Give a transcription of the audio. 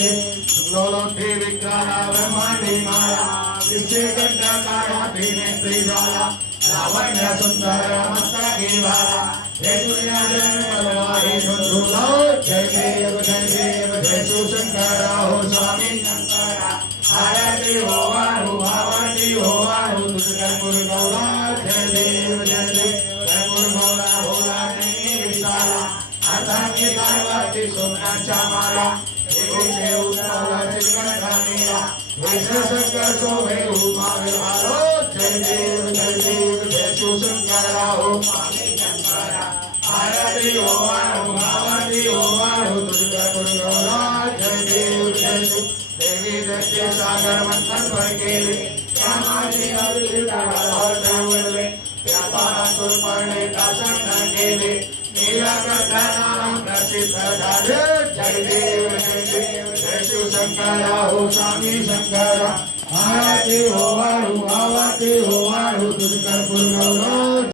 देव सुलोलोठी विक्राला ब्रह्मांडी माया विषयकंठकाया त्रिनेत्री ज्वाला लावण्य सुंदर मस्तकी वाला हे दुर्याजन बलवाही बंधुलो जय देव जय शिवशंकर हो स्वामी शंकरा आरती हो वाहू आरती हो वाहू दुर्गापुर गौरा जय देव जय गुरुगौरा भोला नहीं विशाला हातांगी पार्वती सोमनाच्या माला हे उत्सव श्रीकंठानीला शंकर शोभे उमा विहारो जय देव जय शिवशंकरा हो स्वामी शंकरा आरती हो वाहू आरती हो वाहू दुर्गापुर गौरा जय देव जय शिव देवी दृष्टि सागर मंथन पर केले त्या माझी हरली डाळावर जावले त्या पारासुर पडले दासन केले नीलकंठ नाम प्रसिद्ध झाले जय देव जय शिवशंकरा हो स्वामी शंकरा आरती हो वाळू आरती हो वाळू दुर्गापुर गौरा